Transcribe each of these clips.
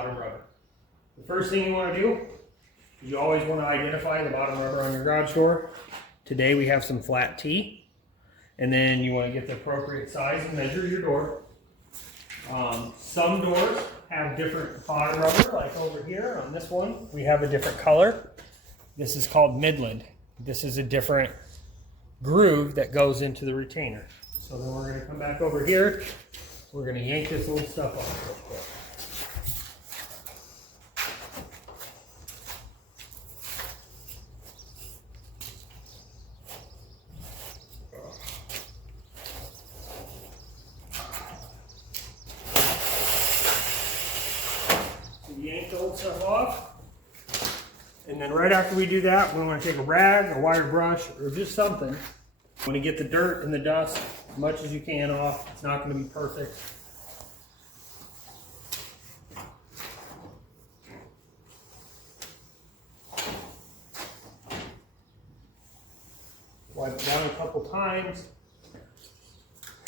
bottom rubber. The first thing you want to do is you always want to identify the bottom rubber on your garage door. Today we have some flat T, and then you want to get the appropriate size and measure your door. Some doors have different bottom rubber, like over here on this one we have a different color. This is called Midland. This is a different groove that goes into the retainer. So then we're going to come back over here. We're going to yank this little stuff off real quick. So yank the old stuff off. And then right after we do that, we want to take a rag, a wire brush, or just something. You want to get the dirt and the dust as much as you can off. It's not going to be perfect. Wipe it down a couple times.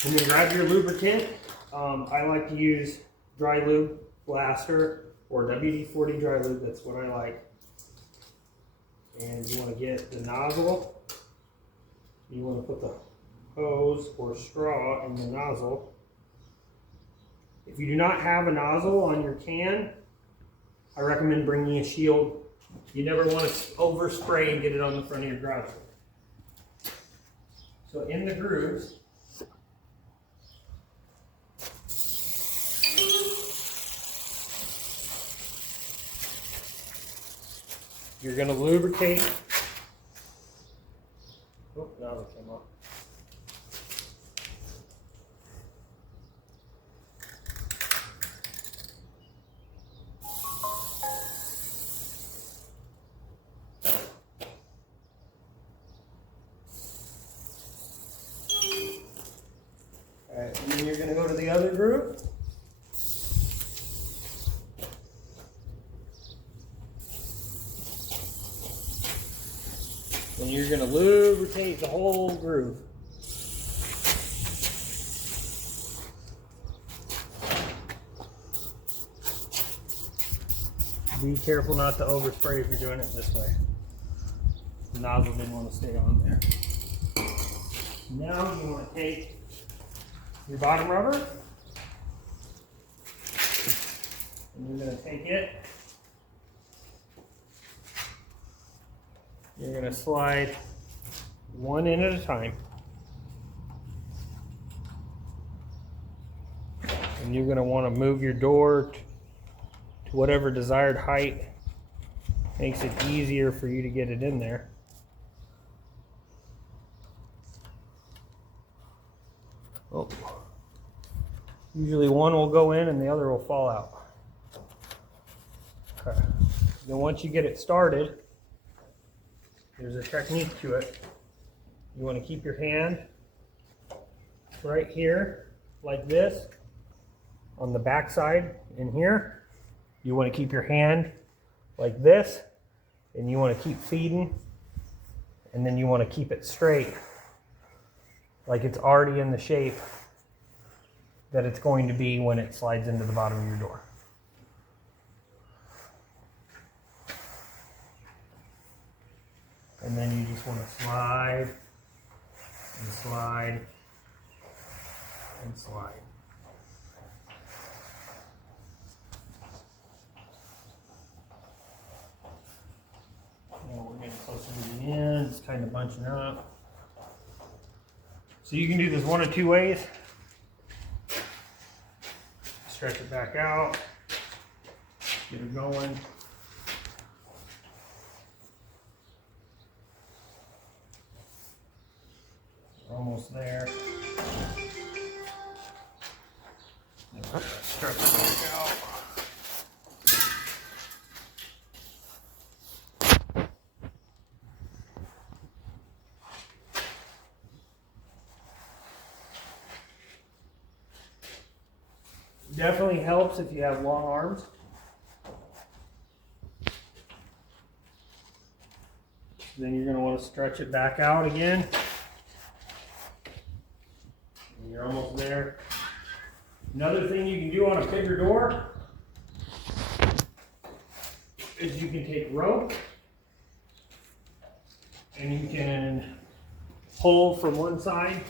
And then grab your lubricant. I like to use dry lube blaster or WD-40 dry lube. That's what I like. And you want to get the nozzle. You want to put the hose or straw in the nozzle. If you do not have a nozzle on your can, I recommend bringing a shield. You never want to overspray and get it on the front of your garage door. So in the grooves, you're going to lubricate. Oh, nozzle came off. Alright, and then you're going to go to the other groove. And you're going to lubricate the whole groove. Be careful not to overspray if you're doing it this way. The nozzle didn't want to stay on there. Now you want to take your bottom rubber and you're going to take it. You're going to slide one in at a time. And you're going to want to move your door to whatever desired height. Makes it easier for you to get it in there. Oh. Usually one will go in and the other will fall out. Okay. Then once you get it started, there's a technique to it. You want to keep your hand right here, like this, on the back side in here. You want to keep your hand like this, and you want to keep feeding, and then you want to keep it straight, like it's already in the shape that it's going to be when it slides into the bottom of your door. And then you just want to slide and slide and slide. Now we're getting closer to the end, it's kind of bunching up. So you can do this one of two ways. Stretch it back out, get it going. Almost there. Stretch it back out. Definitely helps if you have long arms. Then you're going to want to stretch it back out again. You're almost there. Another thing you can do on a bigger door is you can take rope and you can pull from one side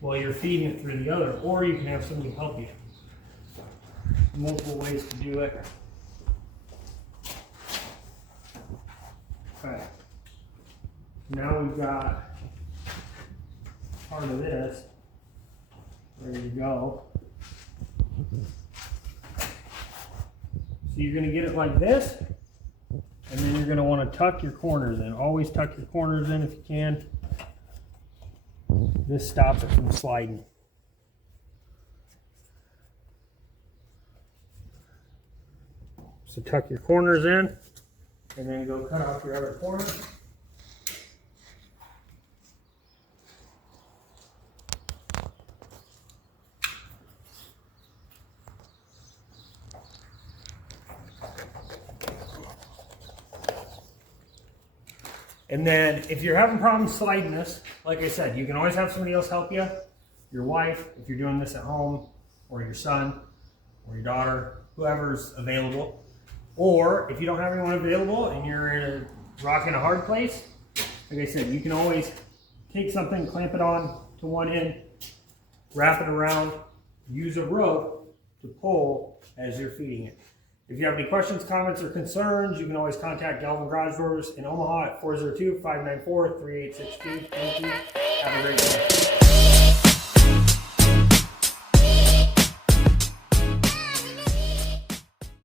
while you're feeding it through the other, or you can have somebody help you. Multiple ways to do it. Okay. Now we've got part of this ready to go. So you're going to get it like this, and then you're going to want to tuck your corners in. Always tuck your corners in if you can. This stops it from sliding. So tuck your corners in, and then go cut off your other corner. And then if you're having problems sliding this, like I said, you can always have somebody else help you. Your wife, if you're doing this at home, or your son, or your daughter, whoever's available. Or if you don't have anyone available and you're in a rock in a hard place, like I said, you can always take something, clamp it on to one end, wrap it around, use a rope to pull as you're feeding it. If you have any questions, comments, or concerns, you can always contact Gelvin Garage Doors in Omaha at 402-594-3862. Thank you. Have a great day.